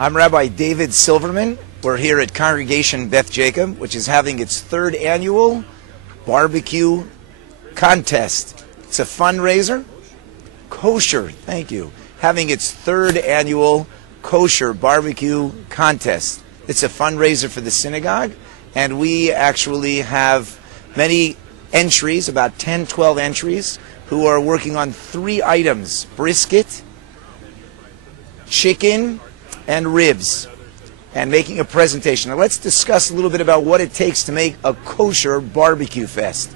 I'm Rabbi David Silverman. We're here at Congregation Beth Jacob, which is having its third annual barbecue contest. It's a fundraiser. Kosher, thank you. Having its third annual kosher barbecue contest. It's a fundraiser for the synagogue, and we actually have many entries, about 10, 12 entries, who are working on 3 items: brisket, chicken, and ribs, and making a presentation. Now let's discuss a little bit about what it takes to make a kosher barbecue fest.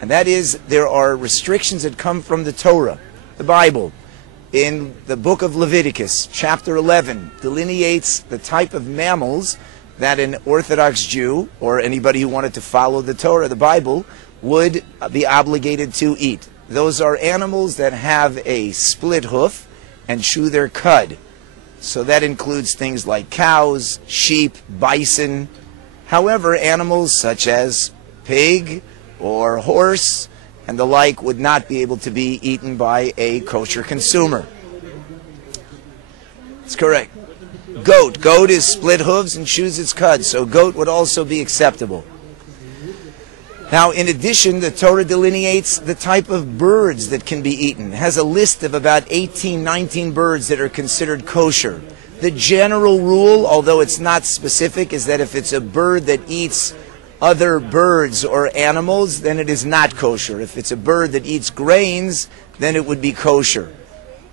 And that is, there are restrictions that come from the Torah, the Bible. In the book of Leviticus, chapter 11, delineates the type of mammals that an Orthodox Jew, or anybody who wanted to follow the Torah, the Bible, would be obligated to eat. Those are animals that have a split hoof and chew their cud. So that includes things like cows, sheep, bison. However, animals such as pig or horse and the like would not be able to be eaten by a kosher consumer. That's correct. Goat. Goat is split hooves and chews its cud, so goat would also be acceptable. Now, in addition, the Torah delineates the type of birds that can be eaten. It has a list of about 18, 19 birds that are considered kosher. The general rule, although it's not specific, is that if it's a bird that eats other birds or animals, then it is not kosher. If it's a bird that eats grains, then it would be kosher.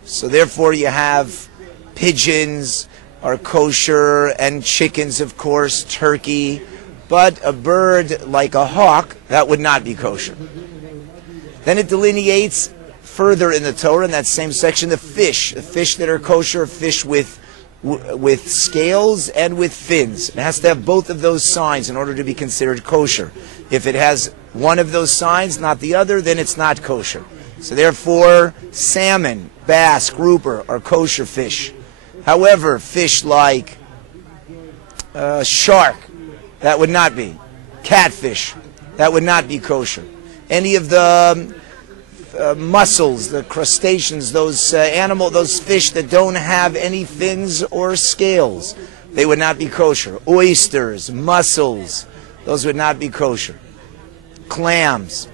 So therefore you have pigeons are kosher, and chickens, of course, turkey. But a bird like a hawk, that would not be kosher. Then it delineates further in the Torah, in that same section, the fish that are kosher, fish with scales and with fins. It has to have both of those signs in order to be considered kosher. If it has one of those signs, not the other, then it's not kosher. So therefore, salmon, bass, grouper are kosher fish. However, fish like shark, that would not be. Catfish, that would not be kosher. Any of the mussels, the crustaceans, those fish that don't have any fins or scales, they would not be kosher. Oysters, mussels, those would not be kosher. Clams,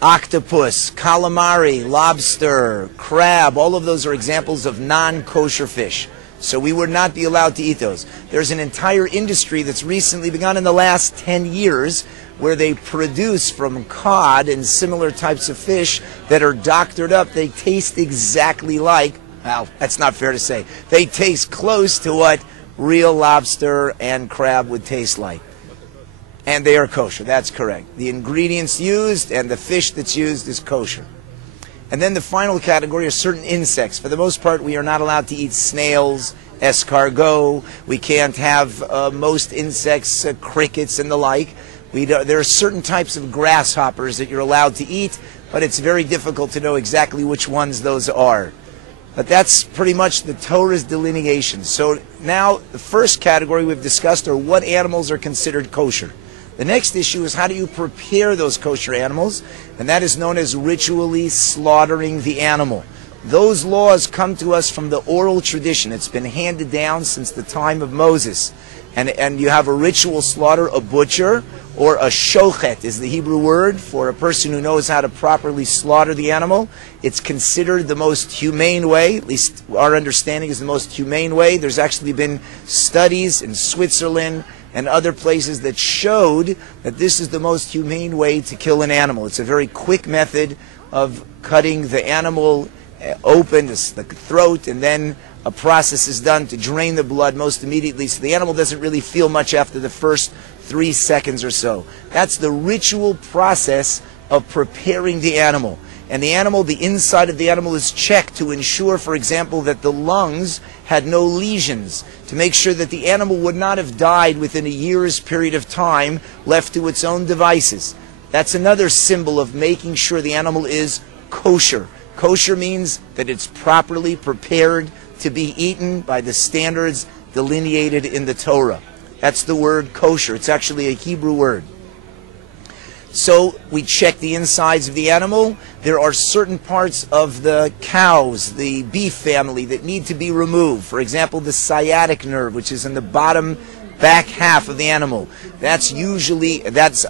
octopus, calamari, lobster, crab, all of those are examples of non-kosher fish. So we would not be allowed to eat those. There's an entire industry that's recently begun in the last 10 years where they produce from cod and similar types of fish that are doctored up. They taste exactly like, well, that's not fair to say. They taste close to what real lobster and crab would taste like. And they are kosher, that's correct. The ingredients used and the fish that's used is kosher. And then the final category are certain insects. For the most part, we are not allowed to eat snails, escargot. We can't have most insects, crickets and the like. There are certain types of grasshoppers that you're allowed to eat, but it's very difficult to know exactly which ones those are. But that's pretty much the Torah's delineation. So now the first category we've discussed are what animals are considered kosher. The next issue is how do you prepare those kosher animals, and that is known as ritually slaughtering the animal. Those laws come to us from the oral tradition. It's been handed down since the time of Moses. And you have a ritual slaughter, a butcher, or a shochet is the Hebrew word for a person who knows how to properly slaughter the animal. It's considered the most humane way, at least our understanding is the most humane way. There's actually been studies in Switzerland and other places that showed that this is the most humane way to kill an animal. It's a very quick method of cutting the animal open, the throat, and then a process is done to drain the blood most immediately, so the animal doesn't really feel much after the first 3 seconds or so. That's the ritual process of preparing the animal. And the animal, the inside of the animal is checked to ensure, for example, that the lungs had no lesions, to make sure that the animal would not have died within a year's period of time left to its own devices. That's another symbol of making sure the animal is kosher. Kosher means that it's properly prepared to be eaten by the standards delineated in the Torah. That's the word kosher. It's actually a Hebrew word. So we check the insides of the animal. There are certain parts of the cows, the beef family, that need to be removed. For example, the sciatic nerve, which is in the bottom back half of the animal. That's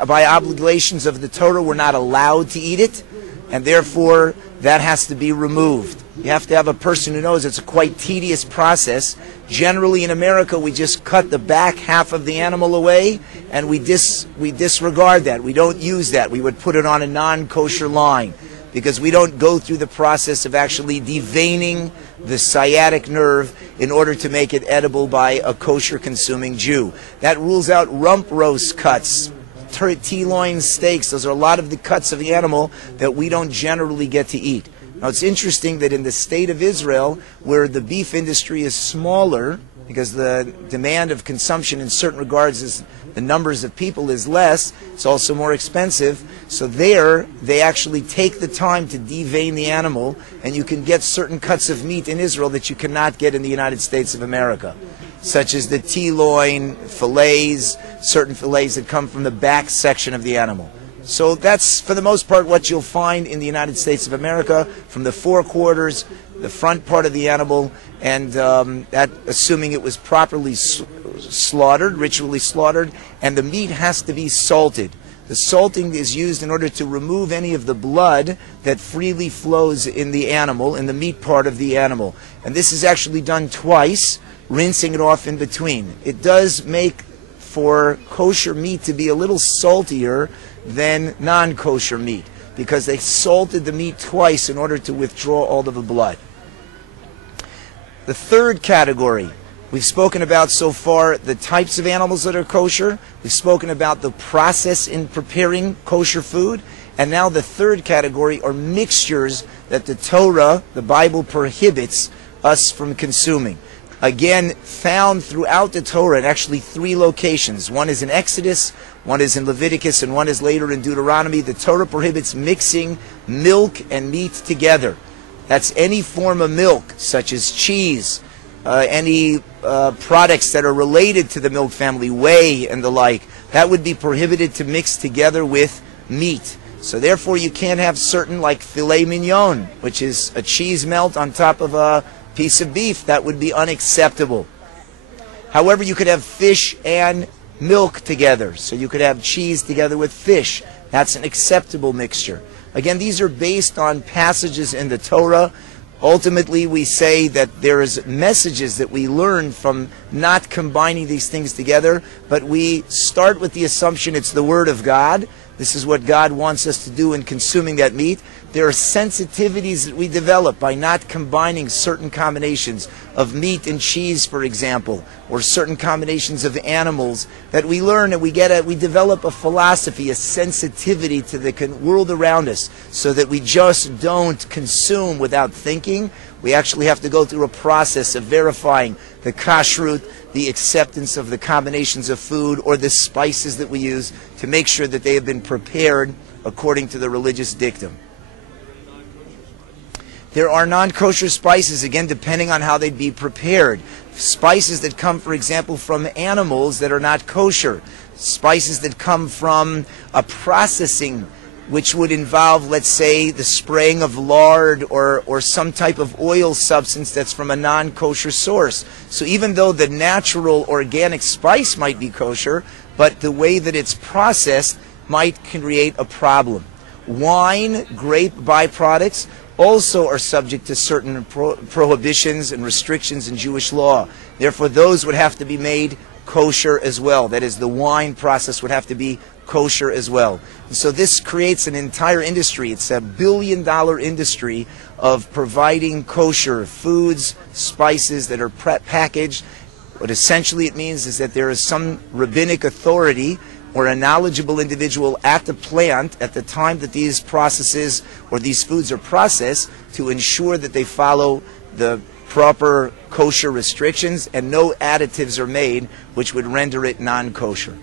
by obligations of the Torah, we're not allowed to eat it, and therefore that has to be removed. You have to have a person who knows. It's a quite tedious process. Generally in America, we just cut the back half of the animal away, and we disregard that. We don't use that. We would put it on a non-kosher line, because we don't go through the process of actually deveining the sciatic nerve in order to make it edible by a kosher consuming Jew. That rules out rump roast cuts, T-loin steaks. Those are a lot of the cuts of the animal that we don't generally get to eat. Now, it's interesting that in the state of Israel, where the beef industry is smaller, because the demand of consumption in certain regards is the numbers of people is less, it's also more expensive. So there, they actually take the time to devein the animal, and you can get certain cuts of meat in Israel that you cannot get in the United States of America, such as the T-loin, fillets, certain fillets that come from the back section of the animal. So that's, for the most part, what you'll find in the United States of America, from the forequarters, the front part of the animal, and that, assuming it was properly slaughtered, ritually slaughtered, and the meat has to be salted. The salting is used in order to remove any of the blood that freely flows in the animal, in the meat part of the animal. And this is actually done twice, rinsing it off in between. It does make for kosher meat to be a little saltier than non-kosher meat, because they salted the meat twice in order to withdraw all of the blood. The third category, we've spoken about so far the types of animals that are kosher. We've spoken about the process in preparing kosher food. And now the third category are mixtures that the Torah, the Bible, prohibits us from consuming. Again, found throughout the Torah in actually 3 locations. One is in Exodus, one is in Leviticus, and one is later in Deuteronomy. The Torah prohibits mixing milk and meat together. That's any form of milk, such as cheese, any products that are related to the milk family, whey and the like. That would be prohibited to mix together with meat. So therefore you can't have certain, like filet mignon, which is a cheese melt on top of a piece of beef. That would be unacceptable. However, you could have fish and milk together. So you could have cheese together with fish. That's an acceptable mixture. Again, these are based on passages in the Torah. Ultimately, we say that there is messages that we learn from not combining these things together, but we start with the assumption it's the Word of God. This is what God wants us to do in consuming that meat. There are sensitivities that we develop by not combining certain combinations of meat and cheese, for example, or certain combinations of animals that we learn, and we develop a philosophy, a sensitivity to the world around us, so that we just don't consume without thinking. We actually have to go through a process of verifying the kashrut, the acceptance of the combinations of food or the spices that we use to make sure that they have been prepared according to the religious dictum. There are non-kosher spices, again, depending on how they'd be prepared. Spices that come, for example, from animals that are not kosher. Spices that come from a processing which would involve, let's say, the spraying of lard or some type of oil substance that's from a non-kosher source. So even though the natural organic spice might be kosher, but the way that it's processed might create a problem. Wine, grape byproducts also are subject to certain prohibitions and restrictions in Jewish law. Therefore, those would have to be made kosher as well. That is, the wine process would have to be kosher as well. And so this creates an entire industry. It's a billion-dollar industry of providing kosher foods, spices that are packaged. What essentially it means is that there is some rabbinic authority or a knowledgeable individual at the plant at the time that these processes or these foods are processed to ensure that they follow the proper kosher restrictions and no additives are made which would render it non-kosher.